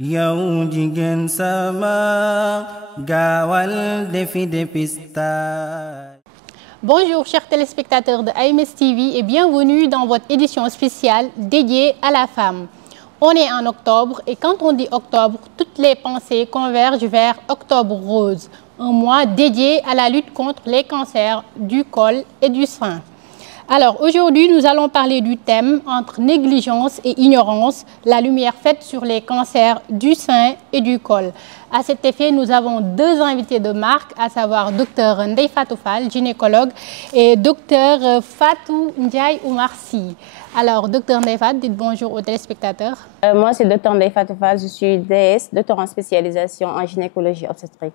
yow jigéen sama gaawal defi dépistage. Bonjour chers téléspectateurs de AMS TV et bienvenue dans votre édition spéciale dédiée à la femme. On est en octobre et quand on dit octobre, toutes les pensées convergent vers Octobre Rose, un mois dédié à la lutte contre les cancers du col et du sein. Alors aujourd'hui, nous allons parler du thème entre négligence et ignorance, la lumière faite sur les cancers du sein et du col. À cet effet, nous avons deux invités de marque, à savoir Dr Ndeye Fatou Fall, gynécologue, et Dr Fatou Ndiaye Oumar Sy. Alors, Dr Ndeye Fatou, dites bonjour aux téléspectateurs. Moi, c'est Dr Ndeye Fatou Fall, je suis DS, docteur en spécialisation en gynécologie obstétrique.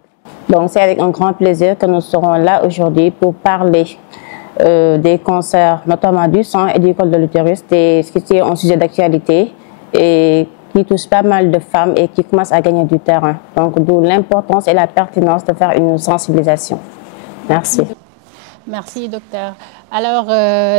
Donc, c'est avec un grand plaisir que nous serons là aujourd'hui pour parler des cancers, notamment du sang et du col de l'utérus, ce qui est un sujet d'actualité et qui touche pas mal de femmes et qui commence à gagner du terrain. Donc, d'où l'importance et la pertinence de faire une sensibilisation. Merci. Merci, docteur. Alors,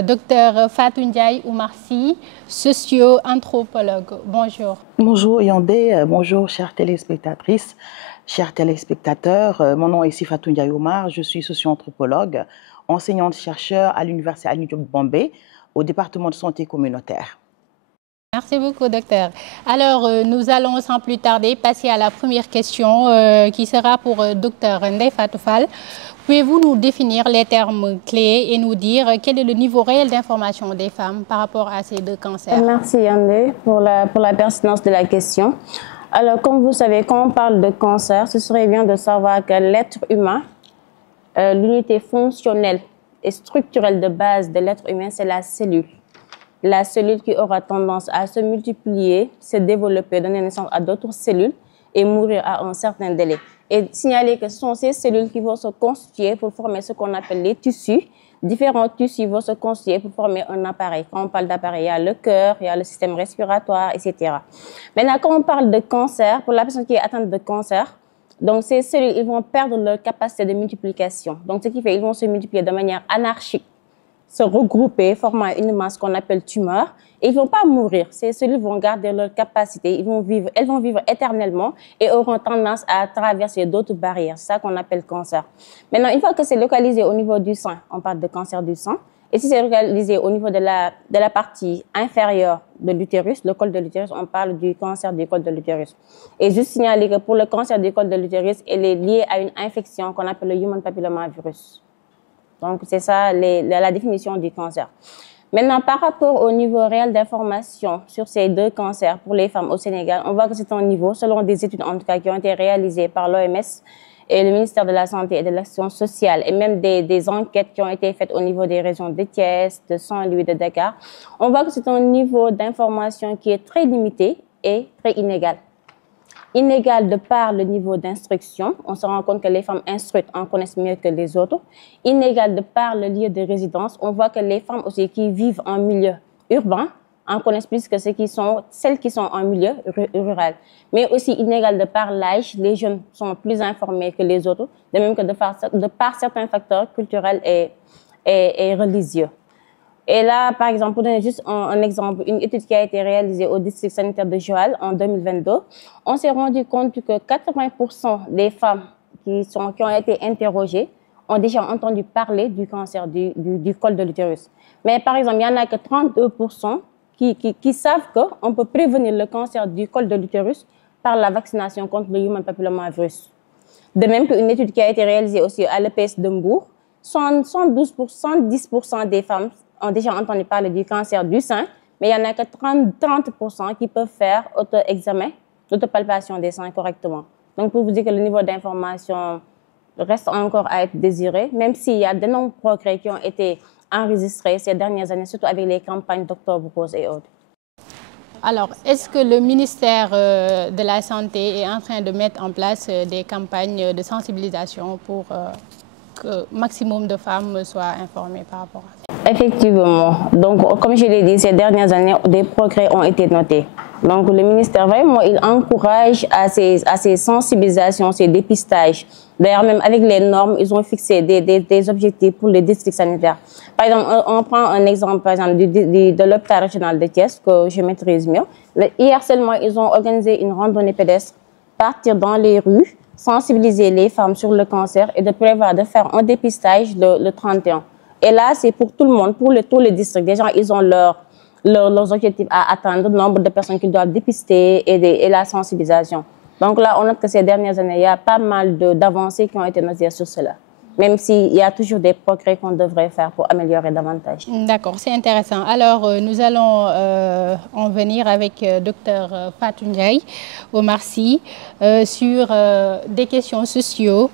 docteur Fatou Ndiaye Oumar Sy, socio-anthropologue. Bonjour. Bonjour Yandé, bonjour chères téléspectatrices, chers téléspectateurs. Mon nom est Fatou Ndiaye Oumar, je suis socio-anthropologue, enseignante-chercheur à l'Université Alioune Diop de Bombay, au département de santé communautaire. Merci beaucoup, docteur. Alors, nous allons sans plus tarder passer à la première question qui sera pour docteur Ndeye Fatou Fall. Pouvez-vous nous définir les termes clés et nous dire quel est le niveau réel d'information des femmes par rapport à ces deux cancers? Merci Yandé pour la pertinence de la question. Alors, comme vous savez, quand on parle de cancer, ce serait bien de savoir que l'être humain, l'unité fonctionnelle et structurelle de base de l'être humain, c'est la cellule. La cellule qui aura tendance à se multiplier, se développer, donner naissance à d'autres cellules et mourir à un certain délai. Et signaler que ce sont ces cellules qui vont se constituer pour former ce qu'on appelle les tissus. Différents tissus vont se constituer pour former un appareil. Quand on parle d'appareil, il y a le cœur, il y a le système respiratoire, etc. Maintenant, quand on parle de cancer, pour la personne qui est atteinte de cancer, donc ces cellules ils vont perdre leur capacité de multiplication. Donc, ce qui fait qu'ils vont se multiplier de manière anarchique, se regrouper, formant une masse qu'on appelle tumeur. Et ils ne vont pas mourir. Ces cellules vont garder leur capacité. Elles vont vivre éternellement et auront tendance à traverser d'autres barrières. C'est ça qu'on appelle cancer. Maintenant, une fois que c'est localisé au niveau du sein, on parle de cancer du sang. Et si c'est localisé au niveau de la partie inférieure de l'utérus, le col de l'utérus, on parle du cancer du col de l'utérus. Et juste signaler que pour le cancer du col de l'utérus, elle est liée à une infection qu'on appelle le human papillomavirus. Donc, c'est ça la définition du cancer. Maintenant, par rapport au niveau réel d'information sur ces deux cancers pour les femmes au Sénégal, on voit que c'est un niveau, selon des études en tout cas qui ont été réalisées par l'OMS et le ministère de la Santé et de l'Action sociale, et même des enquêtes qui ont été faites au niveau des régions de Thiès, de Saint-Louis, de Dakar, on voit que c'est un niveau d'information qui est très limité et très inégal. Inégal de par le niveau d'instruction, on se rend compte que les femmes instruites en connaissent mieux que les autres. Inégal de par le lieu de résidence, on voit que les femmes aussi qui vivent en milieu urbain en connaissent plus que celles qui sont en milieu rural. Mais aussi inégal de par l'âge, les jeunes sont plus informés que les autres, de même que de par certains facteurs culturels et religieux. Et là, par exemple, pour donner juste un exemple, une étude qui a été réalisée au district sanitaire de Joal en 2022, on s'est rendu compte que 80% des femmes qui ont été interrogées ont déjà entendu parler du cancer du col de l'utérus. Mais par exemple, il n'y en a que 32% qui savent qu'on peut prévenir le cancer du col de l'utérus par la vaccination contre le human papillomavirus. De même qu'une étude qui a été réalisée aussi à l'EPS de Mbourg, 110% des femmes ont déjà entendu parler du cancer du sein, mais il n'y en a que 30% qui peuvent faire auto-examen, auto-palpation des seins correctement. Donc, pour vous dire que le niveau d'information reste encore à être désiré, même s'il y a de nombreux progrès qui ont été enregistrés ces dernières années, surtout avec les campagnes d'Octobre Rose et autres. Alors, est-ce que le ministère de la Santé est en train de mettre en place des campagnes de sensibilisation pour que maximum de femmes soient informées par rapport à ça? Effectivement. Donc, comme je l'ai dit, ces dernières années, des progrès ont été notés. Donc, le ministère, vraiment, il encourage à ces sensibilisations, ces dépistages. D'ailleurs, même avec les normes, ils ont fixé des objectifs pour les districts sanitaires. Par exemple, on prend un exemple, par exemple, de l'hôpital régional de Thiès, que je maîtrise mieux. Hier seulement, ils ont organisé une randonnée pédestre, partir dans les rues, sensibiliser les femmes sur le cancer et de prévoir de faire un dépistage le 31. Et là, c'est pour tout le monde, pour tous les districts. Déjà, ils ont leurs objectifs à atteindre, le nombre de personnes qu'ils doivent dépister et la sensibilisation. Donc là, on note que ces dernières années, il y a pas mal d'avancées qui ont été notées sur cela. Même s'il y a toujours des progrès qu'on devrait faire pour améliorer davantage. D'accord, c'est intéressant. Alors, nous allons en venir avec Dr Fatou Ndiaye Omar Sy sur des questions sociaux.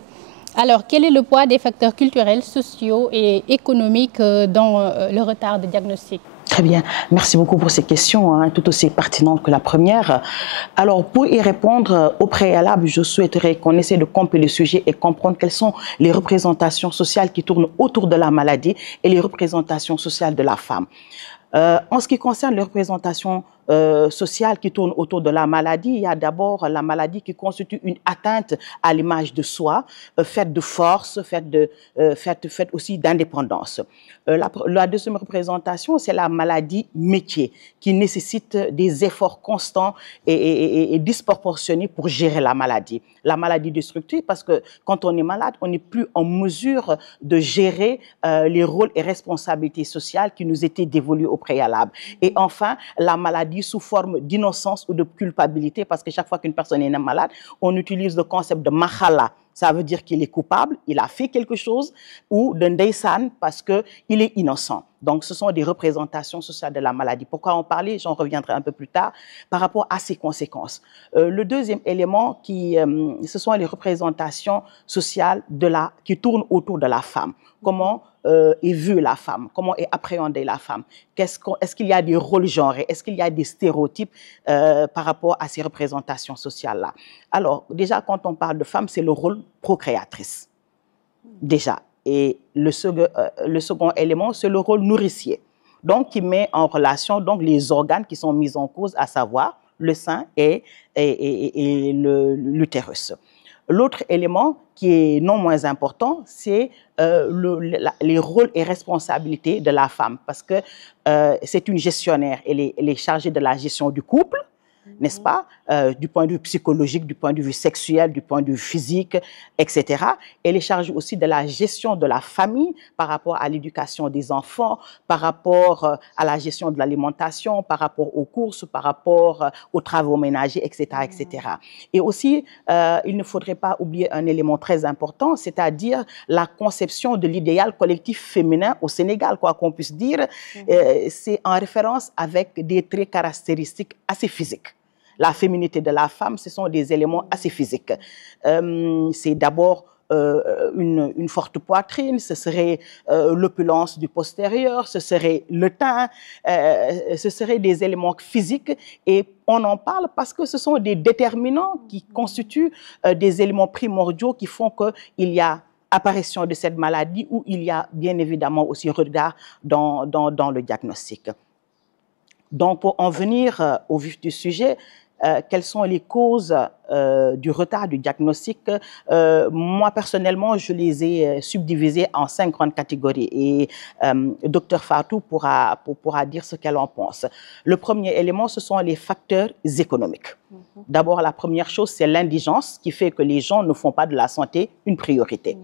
Alors, quel est le poids des facteurs culturels, sociaux et économiques dans le retard de diagnostic? Très bien. Merci beaucoup pour ces questions, hein, tout aussi pertinentes que la première. Alors, pour y répondre au préalable, je souhaiterais qu'on essaie de camper le sujet et comprendre quelles sont les représentations sociales qui tournent autour de la maladie et les représentations sociales de la femme. En ce qui concerne les représentations sociales qui tournent autour de la maladie, il y a d'abord la maladie qui constitue une atteinte à l'image de soi, faite de force, faite aussi d'indépendance. La deuxième représentation, c'est la maladie métier, qui nécessite des efforts constants et disproportionnés pour gérer la maladie. La maladie destructive, parce que quand on est malade, on n'est plus en mesure de gérer les rôles et responsabilités sociales qui nous étaient dévolus au préalable. Et enfin, la maladie sous forme d'innocence ou de culpabilité, parce que chaque fois qu'une personne est malade, on utilise le concept de mahala. Ça veut dire qu'il est coupable, il a fait quelque chose, ou de ndeysan parce qu'il est innocent. Donc, ce sont des représentations sociales de la maladie. Pourquoi en parler? J'en reviendrai un peu plus tard par rapport à ses conséquences. Le deuxième élément, ce sont les représentations sociales qui tournent autour de la femme. Comment est vue la femme? Comment est appréhendée la femme? Est-ce qu'il y a des rôles genrés? Est-ce qu'il y a des stéréotypes par rapport à ces représentations sociales-là? Alors, déjà, quand on parle de femme, c'est le rôle procréatrice. Déjà. Et le second élément, c'est le rôle nourricier. Donc, qui met en relation donc, les organes qui sont mis en cause, à savoir le sein et l'utérus. L'autre élément qui est non moins important, c'est les rôles et responsabilités de la femme, parce que c'est une gestionnaire, elle est chargée de la gestion du couple, n'est-ce pas, du point de vue psychologique, du point de vue sexuel, du point de vue physique, etc. Elle est chargée aussi de la gestion de la famille par rapport à l'éducation des enfants, par rapport à la gestion de l'alimentation, par rapport aux courses, par rapport aux travaux ménagers, etc., etc. Et aussi, il ne faudrait pas oublier un élément très important, c'est-à-dire la conception de l'idéal collectif féminin au Sénégal, quoi qu'on puisse dire. C'est en référence avec des traits caractéristiques assez physiques. La féminité de la femme, ce sont des éléments assez physiques. C'est d'abord une forte poitrine, ce serait l'opulence du postérieur, ce serait le teint, ce seraient des éléments physiques. Et on en parle parce que ce sont des déterminants qui constituent des éléments primordiaux qui font qu'il y a apparition de cette maladie ou il y a bien évidemment aussi retard dans le diagnostic. Donc, pour en venir au vif du sujet, quelles sont les causes du retard du diagnostic? Moi, personnellement, je les ai subdivisées en 5 grandes catégories et Dr Fatou pourra dire ce qu'elle en pense. Le premier élément, ce sont les facteurs économiques. D'abord, la première chose, c'est l'indigence qui fait que les gens ne font pas de la santé une priorité.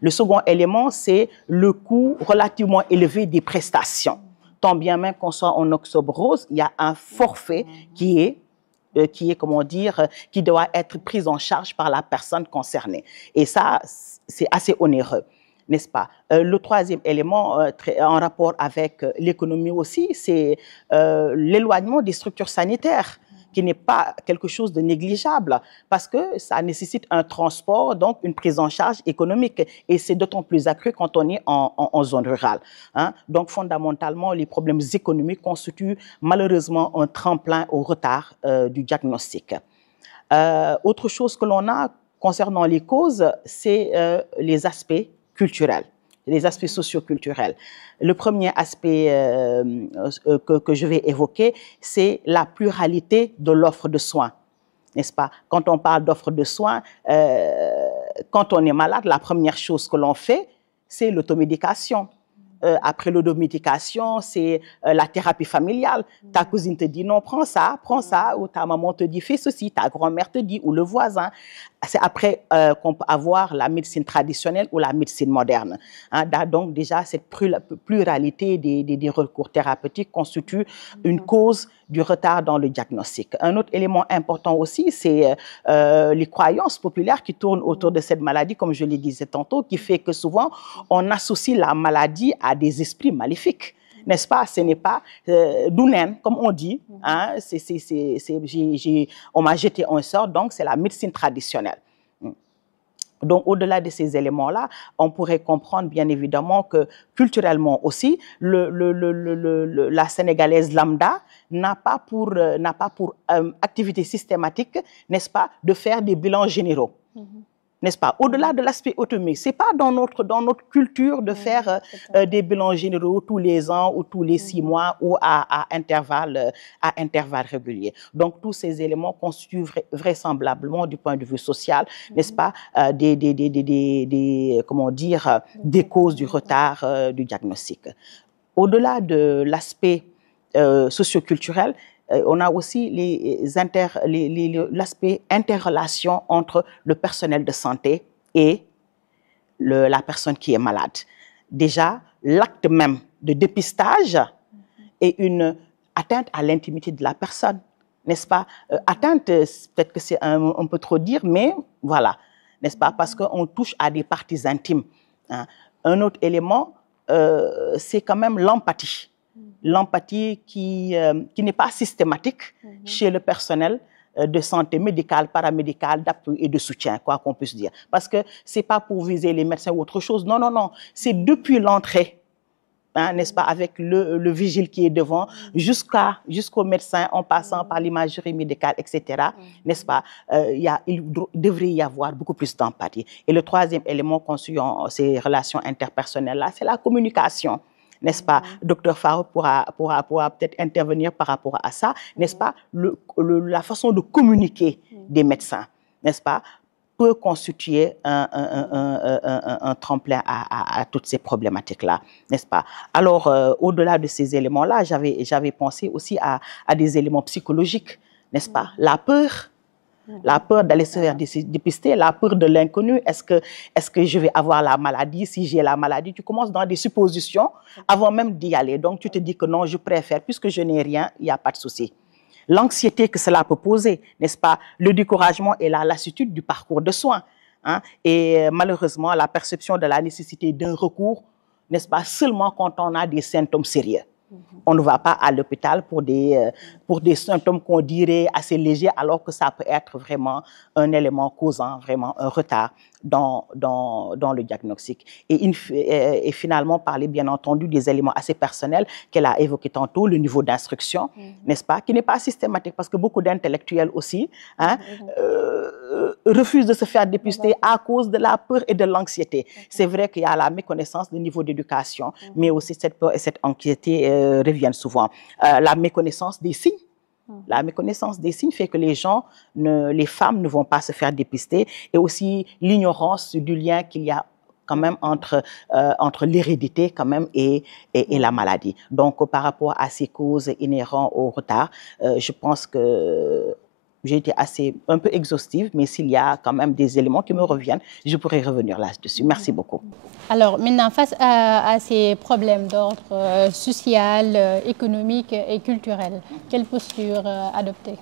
Le second élément, c'est le coût relativement élevé des prestations. Tant bien même qu'on soit en octobre rose, il y a un forfait qui comment dire, qui doit être pris en charge par la personne concernée. Et ça, c'est assez onéreux, n'est-ce pas? Le troisième élément en rapport avec l'économie aussi, c'est l'éloignement des structures sanitaires, qui n'est pas quelque chose de négligeable, parce que ça nécessite un transport, donc une prise en charge économique. Et c'est d'autant plus accru quand on est en zone rurale. Hein. Donc, fondamentalement, les problèmes économiques constituent malheureusement un tremplin au retard du diagnostic. Autre chose que l'on a concernant les causes, c'est les aspects culturels, les aspects socio-culturels. Le premier aspect que je vais évoquer, c'est la pluralité de l'offre de soins, n'est-ce pas? Quand on parle d'offre de soins, quand on est malade, la première chose que l'on fait, c'est l'automédication. Après l'automédication, c'est la thérapie familiale. Ta cousine te dit non, prends ça, ou ta maman te dit fais ceci, ta grand-mère te dit, ou le voisin. C'est après qu'on peut avoir la médecine traditionnelle ou la médecine moderne. Hein. Donc déjà, cette pluralité des recours thérapeutiques constitue une cause du retard dans le diagnostic. Un autre élément important aussi, c'est les croyances populaires qui tournent autour de cette maladie, comme je le disais tantôt, qui fait que souvent, on associe la maladie à des esprits maléfiques. N'est-ce pas? Ce n'est pas d'ounen, comme on dit. Hein? On m'a jeté un sort, donc c'est la médecine traditionnelle. Donc, au-delà de ces éléments-là, on pourrait comprendre bien évidemment que culturellement aussi, la Sénégalaise lambda n'a pas pour activité systématique, n'est-ce pas, de faire des bilans généraux. N'est-ce pas? Au-delà de l'aspect autonomique, ce n'est pas dans notre culture de faire des bilans généraux tous les ans ou tous les 6 mois ou à intervalles réguliers. Donc, tous ces éléments constituent vraisemblablement, du point de vue social, n'est-ce pas, des causes du retard du diagnostic. Au-delà de l'aspect socioculturel, on a aussi l'aspect interrelation entre le personnel de santé et la personne qui est malade. Déjà, l'acte même de dépistage est une atteinte à l'intimité de la personne, n'est-ce pas? Atteinte, peut-être que c'est un peu trop dire, mais voilà, n'est-ce pas? Parce qu'on touche à des parties intimes. Hein. Un autre élément, c'est quand même l'empathie. L'empathie qui n'est pas systématique chez le personnel de santé médicale, paramédicale, d'appui et de soutien, quoi qu'on puisse dire. Parce que ce n'est pas pour viser les médecins ou autre chose. Non, non, non. C'est depuis l'entrée, hein, n'est-ce pas, avec le vigile qui est devant, jusqu'au médecin, en passant par l'imagerie médicale, etc. N'est-ce pas, il devrait y avoir beaucoup plus d'empathie. Et le troisième élément constituant ces relations interpersonnelles-là, c'est la communication. N'est-ce pas? Docteur Farou pourra peut-être intervenir par rapport à ça, n'est-ce pas? La façon de communiquer des médecins, n'est-ce pas, peut constituer un tremplin à toutes ces problématiques-là, n'est-ce pas? Alors, au-delà de ces éléments-là, j'avais pensé aussi à des éléments psychologiques, n'est-ce pas? La peur d'aller se faire dépister, la peur de l'inconnu. Est-ce que je vais avoir la maladie? Si j'ai la maladie, tu commences dans des suppositions avant même d'y aller. Donc, tu te dis que non, je préfère, puisque je n'ai rien, il n'y a pas de souci. L'anxiété que cela peut poser, n'est-ce pas? Le découragement et la lassitude du parcours de soins. Hein? Et malheureusement, la perception de la nécessité d'un recours, n'est-ce pas? Seulement quand on a des symptômes sérieux. On ne va pas à l'hôpital pour des symptômes qu'on dirait assez légers, alors que ça peut être vraiment un élément causant, vraiment un retard dans le diagnostic. Et finalement, parler bien entendu des éléments assez personnels qu'elle a évoqués tantôt, le niveau d'instruction, n'est-ce pas, qui n'est pas systématique, parce que beaucoup d'intellectuels aussi hein, refusent de se faire dépister à cause de la peur et de l'anxiété. C'est vrai qu'il y a la méconnaissance du niveau d'éducation, mais aussi cette peur et cette anxiété reviennent souvent. La méconnaissance des signes. La méconnaissance des signes fait que les femmes ne vont pas se faire dépister, et aussi l'ignorance du lien qu'il y a quand même entre l'hérédité quand même et la maladie. Donc, par rapport à ces causes inhérentes au retard, je pense que j'ai été un peu exhaustive, mais s'il y a quand même des éléments qui me reviennent, je pourrais revenir là-dessus. Merci beaucoup. Alors maintenant, face à ces problèmes d'ordre social, économique et culturel, quelle posture adopter?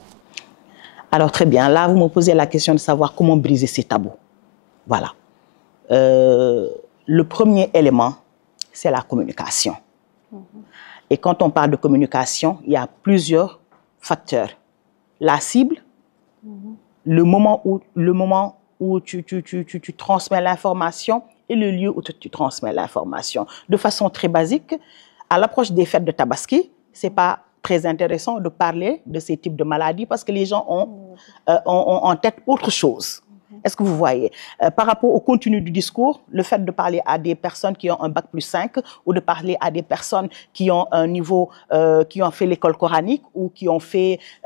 Alors très bien, là vous me posez la question de savoir comment briser ces tabous. Voilà. Le premier élément, c'est la communication. Et quand on parle de communication, il y a plusieurs facteurs. La cible, le moment où tu transmets l'information et le lieu où tu transmets l'information. De façon très basique, à l'approche des fêtes de Tabaski, ce n'est pas très intéressant de parler de ces types de maladies parce que les gens ont en tête autre chose. Est-ce que vous voyez? Par rapport au contenu du discours, le fait de parler à des personnes qui ont un bac+5 ou de parler à des personnes qui ont un niveau, qui ont fait l'école coranique ou qui ont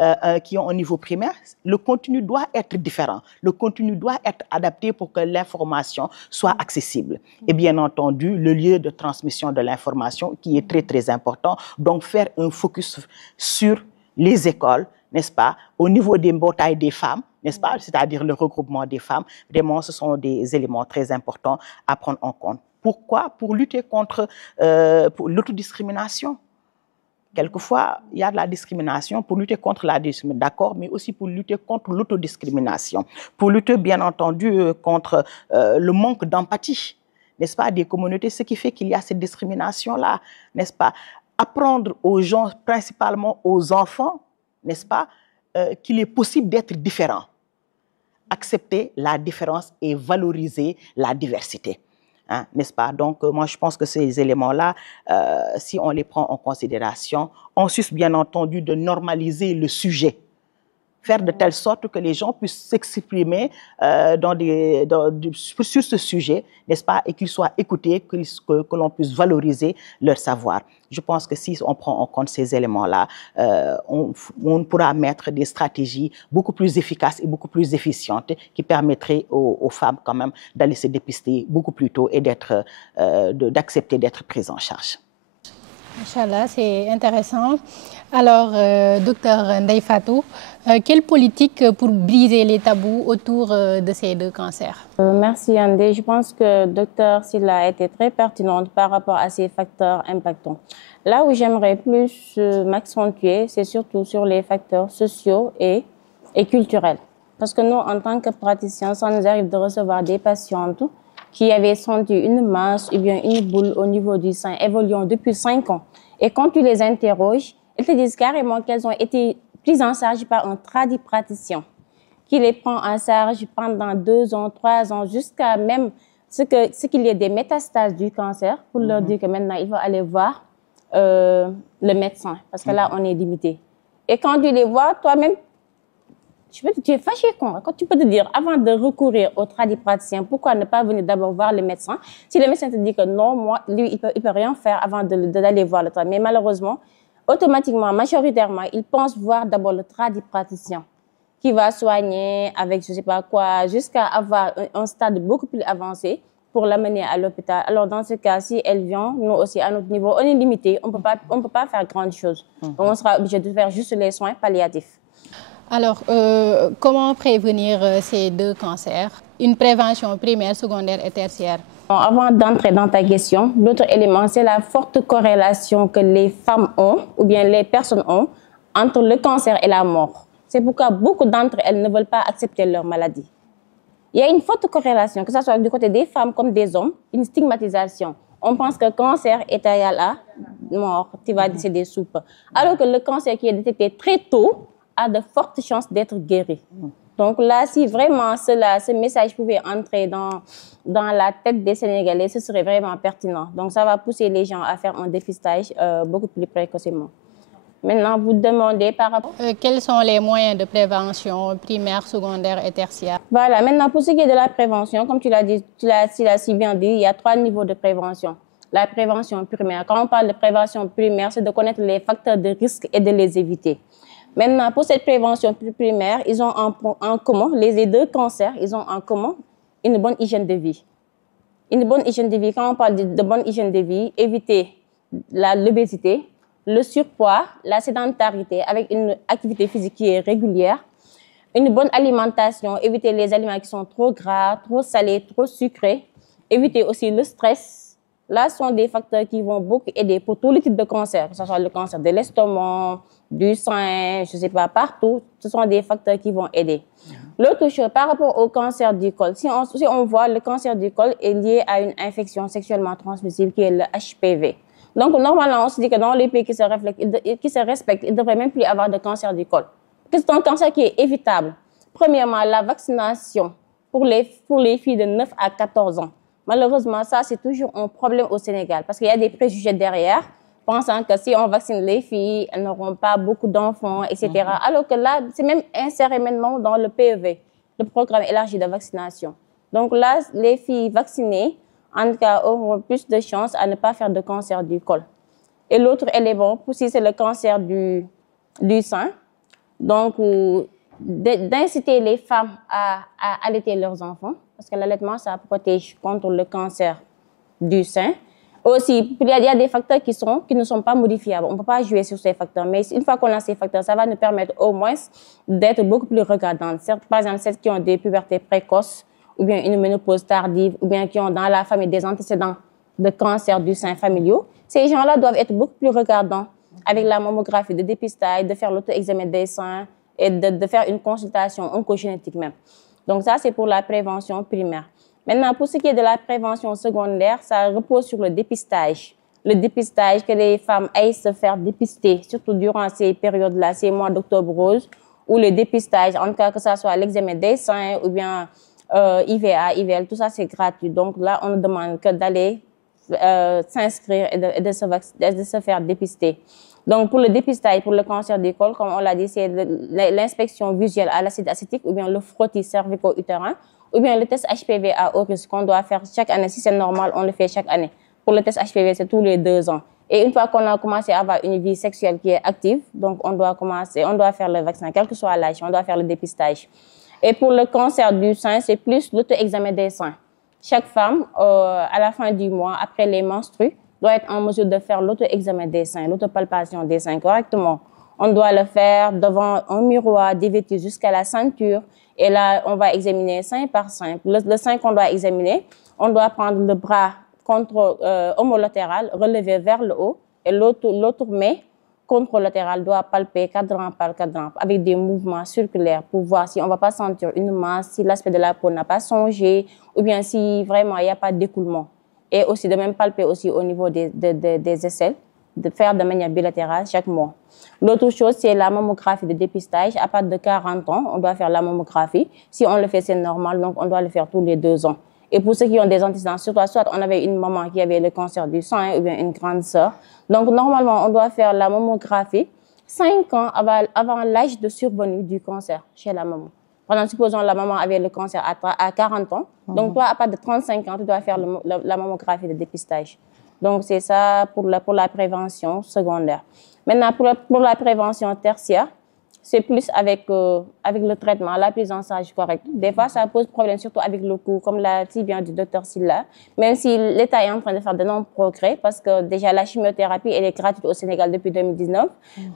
un niveau primaire, le contenu doit être différent. Le contenu doit être adapté pour que l'information soit accessible. Et bien entendu, le lieu de transmission de l'information qui est très, très important. Donc, faire un focus sur les écoles, n'est-ce pas, au niveau des batailles des femmes, n'est-ce pas, c'est-à-dire le regroupement des femmes. Vraiment, ce sont des éléments très importants à prendre en compte. Pourquoi? Pour lutter contre l'autodiscrimination. Quelquefois, il y a de la discrimination pour lutter contre la discrimination, d'accord, mais aussi pour lutter contre l'autodiscrimination, pour lutter, bien entendu, contre le manque d'empathie, n'est-ce pas, des communautés, ce qui fait qu'il y a cette discrimination-là, n'est-ce pas. Apprendre aux gens, principalement aux enfants, n'est-ce pas, qu'il est possible d'être différent. Accepter la différence et valoriser la diversité. Hein, n'est-ce pas? Donc, moi, je pense que ces éléments-là, si on les prend en considération, en sus, bien entendu, de normaliser le sujet. Faire de telle sorte que les gens puissent s'exprimer sur ce sujet, n'est-ce pas, et qu'ils soient écoutés, que l'on puisse valoriser leur savoir. Je pense que si on prend en compte ces éléments-là, on pourra mettre des stratégies beaucoup plus efficaces et beaucoup plus efficientes qui permettraient aux femmes quand même d'aller se dépister beaucoup plus tôt et d'accepter d'être prises en charge. Inch'Allah, c'est intéressant. Alors, docteur Ndeye Fatou, quelle politique pour briser les tabous autour de ces deux cancers? Merci Andé. Je pense que docteur Sylla a été très pertinente par rapport à ces facteurs impactants. Là où j'aimerais plus m'accentuer, c'est surtout sur les facteurs sociaux et culturels. Parce que nous, en tant que praticiens, ça nous arrive de recevoir des patientes qui avaient senti une masse ou bien une boule au niveau du sein évoluant depuis 5 ans. Et quand tu les interroges, ils te disent carrément qu'elles ont été prises en charge par un tradipraticien qui les prend en charge pendant 2 ans, 3 ans, jusqu'à même ce qu'il y ait des métastases du cancer pour leur dire que maintenant, il faut aller voir le médecin parce que là, on est limité. Et quand tu les vois, toi-même, tu es fâché quand tu peux te dire, avant de recourir au tradipraticien, pourquoi ne pas venir d'abord voir le médecin? Si le médecin te dit que non, moi, lui, il peut rien faire avant d'aller voir le trad. Mais malheureusement, automatiquement, majoritairement, il pense voir d'abord le tradipraticien qui va soigner avec je ne sais pas quoi, jusqu'à avoir un stade beaucoup plus avancé pour l'amener à l'hôpital. Alors, dans ce cas, si elle vient, nous aussi, à notre niveau, on est limité, on ne peut pas faire grand chose. Donc, on sera obligé de faire juste les soins palliatifs. Alors, comment prévenir ces deux cancers? Une prévention primaire, secondaire et tertiaire. Bon, avant d'entrer dans ta question, l'autre élément, c'est la forte corrélation que les femmes ont, ou bien les personnes ont, entre le cancer et la mort. C'est pourquoi beaucoup d'entre elles ne veulent pas accepter leur maladie. Il y a une forte corrélation, que ce soit du côté des femmes comme des hommes, une stigmatisation. On pense que le cancer est égal à mort, tu vas décéder sous peu. Alors que le cancer qui est détecté très tôt a de fortes chances d'être guéri. Donc là, si vraiment ce message pouvait entrer dans la tête des Sénégalais, ce serait vraiment pertinent. Donc ça va pousser les gens à faire un dépistage beaucoup plus précocement. Maintenant, vous demandez par rapport... Quels sont les moyens de prévention primaire, secondaire et tertiaire? Voilà, maintenant pour ce qui est de la prévention, comme tu l'as si bien dit, il y a 3 niveaux de prévention. La prévention primaire, quand on parle de prévention primaire, c'est de connaître les facteurs de risque et de les éviter. Maintenant, pour cette prévention primaire, ils ont en commun, les deux cancers, ils ont en commun une bonne hygiène de vie. Une bonne hygiène de vie, quand on parle de bonne hygiène de vie, éviter l'obésité, le surpoids, la sédentarité avec une activité physique qui est régulière, une bonne alimentation, éviter les aliments qui sont trop gras, trop salés, trop sucrés, éviter aussi le stress. Là, ce sont des facteurs qui vont beaucoup aider pour tous les types de cancers, que ce soit le cancer de l'estomac, du sein, je ne sais pas, partout. Ce sont des facteurs qui vont aider. L'autre chose, par rapport au cancer du col, si on voit le cancer du col est lié à une infection sexuellement transmissible qui est le HPV. Donc, normalement, on se dit que dans les pays qui se respectent, il ne devrait même plus avoir de cancer du col. C'est un cancer qui est évitable. Premièrement, la vaccination pour les filles de 9 à 14 ans. Malheureusement, ça, c'est toujours un problème au Sénégal parce qu'il y a des préjugés derrière, pensant que si on vaccine les filles, elles n'auront pas beaucoup d'enfants, etc. Alors que là, c'est même inséré maintenant dans le PEV. le programme élargi de vaccination. Donc là, les filles vaccinées, en tout cas, auront plus de chances à ne pas faire de cancer du col. Et l'autre élément, si c'est le cancer du sein, donc d'inciter les femmes à allaiter leurs enfants, parce que l'allaitement, ça protège contre le cancer du sein. Aussi, il y a des facteurs qui ne sont pas modifiables. On ne peut pas jouer sur ces facteurs. Mais une fois qu'on a ces facteurs, ça va nous permettre au moins d'être beaucoup plus regardantes. Par exemple, celles qui ont des pubertés précoces, ou bien une ménopause tardive, ou bien qui ont dans la famille des antécédents de cancer du sein familiaux, ces gens-là doivent être beaucoup plus regardants avec la mammographie de dépistage, de faire l'auto-examen des seins et de faire une consultation oncogénétique même. Donc ça, c'est pour la prévention primaire. Maintenant, pour ce qui est de la prévention secondaire, ça repose sur le dépistage. Le dépistage, que les femmes aillent se faire dépister, surtout durant ces périodes-là, ces mois d'octobre rose, ou le dépistage, en tout cas que ce soit l'examen des seins ou bien IVA, IVL, tout ça c'est gratuit. Donc là, on ne demande que d'aller s'inscrire et de se faire dépister. Donc pour le dépistage, pour le cancer du col, comme on l'a dit, c'est l'inspection visuelle à l'acide acétique ou bien le frottis cervico-utérin ou bien le test HPV à haut risque qu'on doit faire chaque année. Si c'est normal, on le fait chaque année. Pour le test HPV, c'est tous les 2 ans. Et une fois qu'on a commencé à avoir une vie sexuelle qui est active, donc on doit faire le vaccin, quel que soit l'âge, on doit faire le dépistage. Et pour le cancer du sein, c'est plus l'auto-examen des seins. Chaque femme, à la fin du mois, après les menstrues, doit être en mesure de faire l'auto-examen des seins, l'autopalpation des seins correctement. On doit le faire devant un miroir dévêtu jusqu'à la ceinture. Et là, on va examiner sein par sein. Le sein qu'on doit examiner, on doit prendre le bras homolatéral, relevé vers le haut, et l'autre main contralatérale doit palper cadran par cadran avec des mouvements circulaires pour voir si on ne va pas sentir une masse, si l'aspect de la peau n'a pas changé, ou bien si vraiment il n'y a pas d'écoulement. Et aussi de même palper aussi au niveau des aisselles, de faire de manière bilatérale chaque mois. L'autre chose, c'est la mammographie de dépistage. À partir de 40 ans, on doit faire la mammographie. Si on le fait, c'est normal, donc on doit le faire tous les 2 ans. Et pour ceux qui ont des antécédents, soit on avait une maman qui avait le cancer du sein ou bien une grande sœur. Donc normalement, on doit faire la mammographie 5 ans avant l'âge de survenue du cancer chez la maman. Par exemple, supposons la maman avait le cancer à 40 ans. Donc toi, à partir de 35 ans, tu dois faire la mammographie de dépistage. Donc c'est ça pour la prévention secondaire. Maintenant, pour la prévention tertiaire, c'est plus avec le traitement, la prise en charge correcte. Des fois, ça pose problème, surtout avec le coût, comme l'a dit bien du docteur Silla. Même si l'État est en train de faire de nombreux progrès, parce que déjà la chimiothérapie, elle est gratuite au Sénégal depuis 2019.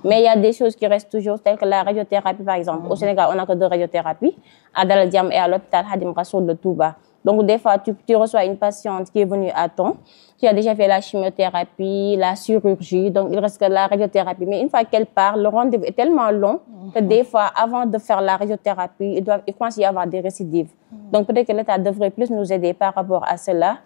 Mais il y a des choses qui restent toujours, telles que la radiothérapie, par exemple. Au Sénégal, on n'a que 2 radiothérapies, à Dalal Diam et à l'hôpital Hadim Rassoul de Touba. Donc, des fois, tu reçois une patiente qui est venue à temps. Tu as déjà fait la chimiothérapie, la chirurgie, donc il reste que la radiothérapie. Mais une fois qu'elle part, le rendez-vous est tellement long que des fois, avant de faire la radiothérapie, il commence à y avoir des récidives. Donc peut-être que l'État devrait plus nous aider par rapport à cela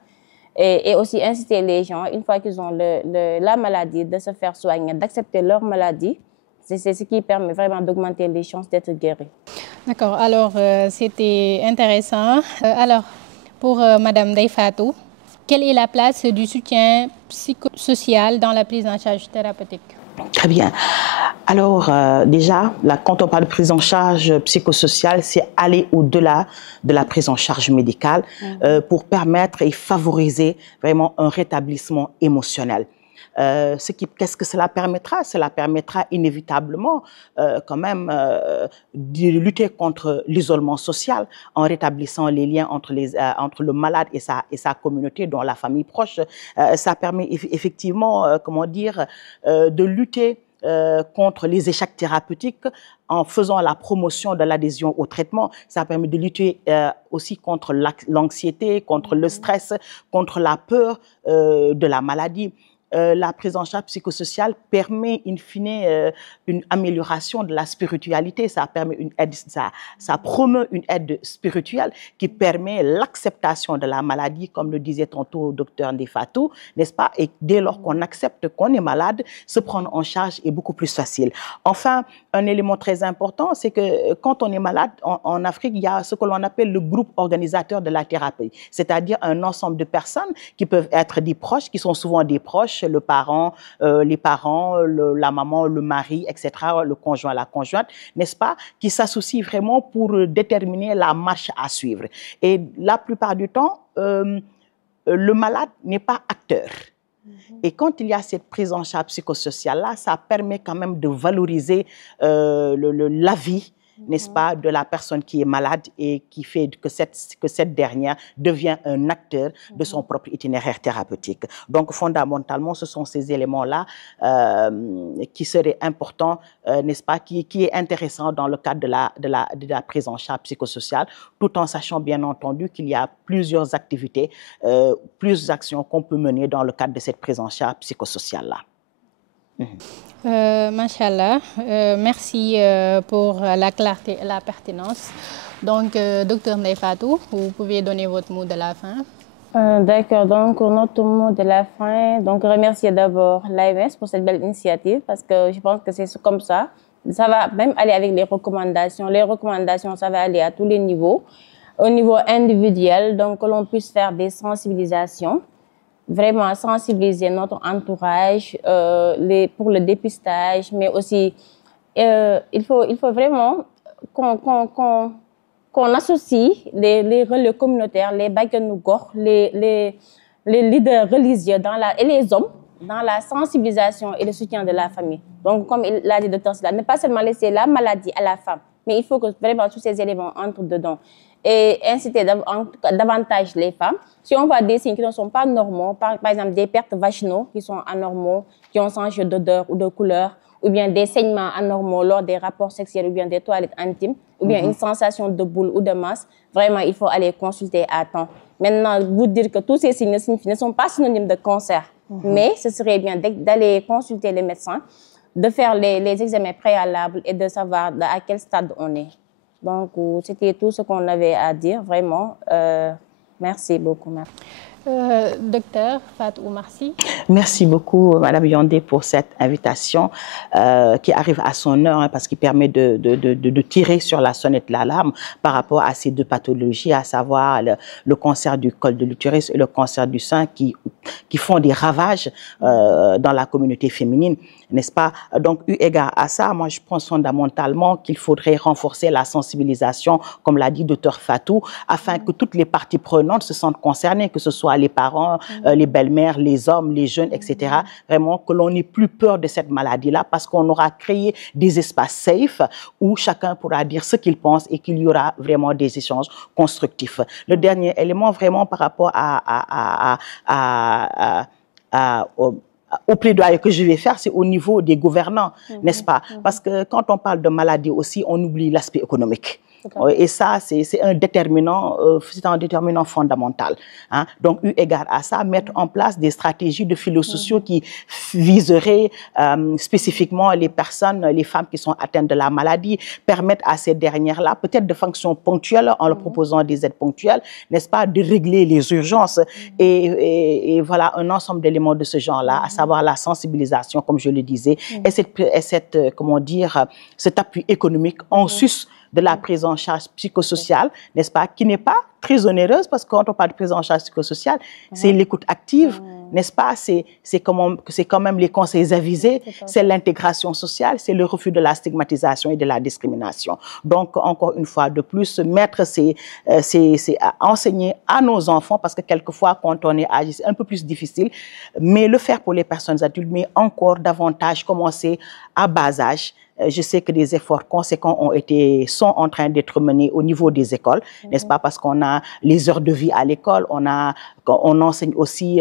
et aussi inciter les gens, une fois qu'ils ont la maladie, de se faire soigner, d'accepter leur maladie. C'est ce qui permet vraiment d'augmenter les chances d'être guéri. D'accord, alors c'était intéressant. Alors, pour Madame Ndeye Fatou, quelle est la place du soutien psychosocial dans la prise en charge thérapeutique? Très bien. Alors, déjà, quand on parle de prise en charge psychosociale, c'est aller au-delà de la prise en charge médicale pour permettre et favoriser vraiment un rétablissement émotionnel. Qu'est-ce que cela permettra? Cela permettra inévitablement quand même de lutter contre l'isolement social en rétablissant les liens entre le malade et sa communauté, dont la famille proche. Ça permet effectivement, de lutter contre les échecs thérapeutiques en faisant la promotion de l'adhésion au traitement. Ça permet de lutter aussi contre l'anxiété, contre le stress, contre la peur de la maladie. La prise en charge psychosociale permet in fine une amélioration de la spiritualité, ça permet une aide, ça promeut une aide spirituelle qui permet l'acceptation de la maladie, comme le disait tantôt le docteur Ndeye Fatou, n'est-ce pas? Et dès lors qu'on accepte qu'on est malade, se prendre en charge est beaucoup plus facile. Enfin, un élément très important, c'est que quand on est malade, en Afrique, il y a ce que l'on appelle le groupe organisateur de la thérapie, c'est-à-dire un ensemble de personnes qui peuvent être des proches, qui sont souvent des proches, proches, le parent, les parents, la maman, le mari, etc., le conjoint, la conjointe, n'est-ce pas, qui s'associent vraiment pour déterminer la marche à suivre. Et la plupart du temps, le malade n'est pas acteur. Et quand il y a cette prise en charge psychosociale-là, ça permet quand même de valoriser la vie, n'est-ce pas, de la personne qui est malade et qui fait que cette dernière devient un acteur de son propre itinéraire thérapeutique. Donc, fondamentalement, ce sont ces éléments-là qui seraient importants, n'est-ce pas, qui est intéressant dans le cadre de la prise en charge psychosociale, tout en sachant bien entendu qu'il y a plusieurs activités, plusieurs actions qu'on peut mener dans le cadre de cette prise en charge psychosociale-là. Machallah, merci pour la clarté et la pertinence. Donc, docteur Ndeye Fatou, vous pouvez donner votre mot de la fin. D'accord, donc notre mot de la fin, donc remercier d'abord l'AMS pour cette belle initiative parce que je pense que c'est comme ça. Ça va même aller avec les recommandations. Les recommandations, ça va aller à tous les niveaux. Au niveau individuel, donc que l'on puisse faire des sensibilisations. Vraiment sensibiliser notre entourage pour le dépistage, mais aussi il faut vraiment qu'on associe les relais communautaires, les Baguenougor, les leaders religieux et les hommes dans la sensibilisation et le soutien de la famille. Donc, comme l'a dit le docteur Sylla, ne pas seulement laisser la maladie à la femme, mais il faut que vraiment tous ces éléments entrent dedans et inciter davantage les femmes. Si on voit des signes qui ne sont pas normaux, par exemple des pertes vaginaux qui sont anormaux, qui ont changé d'odeur ou de couleur, ou bien des saignements anormaux lors des rapports sexuels ou bien des toilettes intimes, ou bien une sensation de boule ou de masse, vraiment, il faut aller consulter à temps. Maintenant, vous dire que tous ces signes ne sont pas synonymes de cancer, mais ce serait bien d'aller consulter les médecins, de faire les examens préalables et de savoir à quel stade on est. Donc, c'était tout ce qu'on avait à dire, vraiment. Merci beaucoup. Merci. Docteur Fatou Oumar-Sy. Merci beaucoup, Madame Yandé, pour cette invitation qui arrive à son heure, hein, parce qu'il permet de tirer sur la sonnette d'alarme par rapport à ces deux pathologies, à savoir le cancer du col de l'utérus et le cancer du sein qui font des ravages dans la communauté féminine, n'est-ce pas? Donc, eu égard à ça, moi, je pense fondamentalement qu'il faudrait renforcer la sensibilisation, comme l'a dit Dr Fatou, afin que toutes les parties prenantes se sentent concernées, que ce soit les parents, les belles-mères, les hommes, les jeunes, etc. Vraiment, que l'on n'ait plus peur de cette maladie-là parce qu'on aura créé des espaces safe où chacun pourra dire ce qu'il pense et qu'il y aura vraiment des échanges constructifs. Le dernier élément, vraiment, par rapport au plaidoyer que je vais faire, c'est au niveau des gouvernants, n'est-ce pas? Parce que quand on parle de maladie aussi, on oublie l'aspect économique. Et ça, c'est un déterminant fondamental. Hein. Donc, eu égard à ça, mettre en place des stratégies de filets sociaux qui viseraient spécifiquement les personnes, les femmes qui sont atteintes de la maladie, permettre à ces dernières-là, peut-être de fonctions ponctuelles, en leur proposant des aides ponctuelles, n'est-ce pas, de régler les urgences. Et voilà, un ensemble d'éléments de ce genre-là, à savoir la sensibilisation, comme je le disais, et comment dire, cet appui économique en sus de la prise en charge psychosociale, n'est-ce pas, qui n'est pas très onéreuse, parce que quand on parle de prise en charge psychosociale, c'est l'écoute active, n'est-ce pas, c'est quand même les conseils avisés, c'est l'intégration sociale, c'est le refus de la stigmatisation et de la discrimination. Donc, encore une fois de plus, mettre enseigner à nos enfants, parce que quelquefois, quand on est âgé, c'est un peu plus difficile, mais le faire pour les personnes adultes, mais encore davantage commencer à bas âge. Je sais que des efforts conséquents sont en train d'être menés au niveau des écoles, n'est-ce pas, parce qu'on a les heures de vie à l'école, on enseigne aussi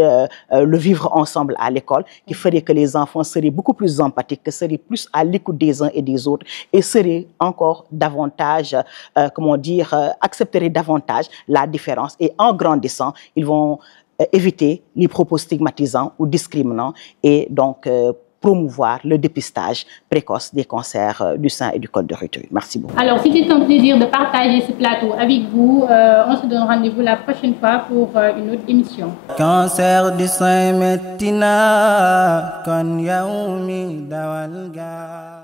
le vivre ensemble à l'école, qui ferait que les enfants seraient beaucoup plus empathiques, que seraient plus à l'écoute des uns et des autres, et seraient encore davantage, accepteraient davantage la différence. Et en grandissant, ils vont éviter les propos stigmatisants ou discriminants, et donc promouvoir le dépistage précoce des cancers du sein et du col de l'utérus. Merci beaucoup. Alors, c'était un plaisir de partager ce plateau avec vous. On se donne rendez-vous la prochaine fois pour une autre émission. Cancer du sein, metina, kon yaoumi dawalga.